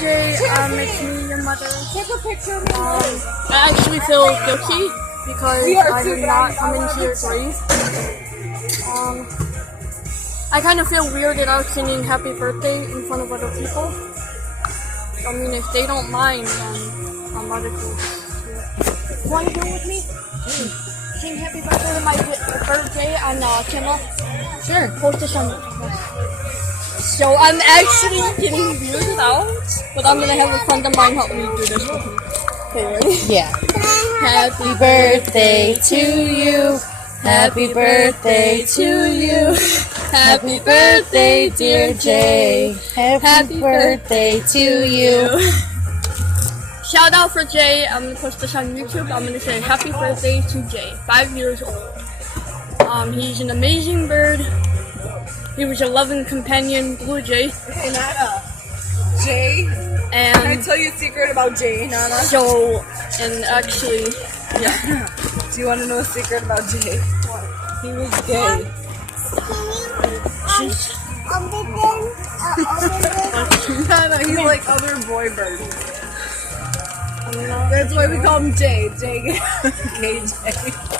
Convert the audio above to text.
Jay. It's me, your mother. Take a picture of me. I actually feel guilty because I did not come into your grave. I kind of feel weirded out singing happy birthday in front of other people. I mean, if they don't mind, then I'm not cool. You want to do it with me? Sing happy birthday to my birthday on channel. Sure. Post this on. So I'm actually getting weirded out, but I'm gonna have a friend of mine help me do this with me. Okay, ready? Yeah. Happy Birthday to you. Happy birthday to you. Happy Birthday, dear Jay. Happy birthday to you. Shout out for Jay. I'm gonna post this on YouTube. I'm gonna say happy birthday to Jay, 5 years old. He's an amazing bird. He was a loving companion, blue jay. Hey, Nana. Jay. And Can I tell you a secret about Jay, Nana? so, and actually, yeah. Do you want to know a secret about Jay? What? He was gay. Nana, he's like other boy birds. That's why we call him Jay. Jay. Gay Jay.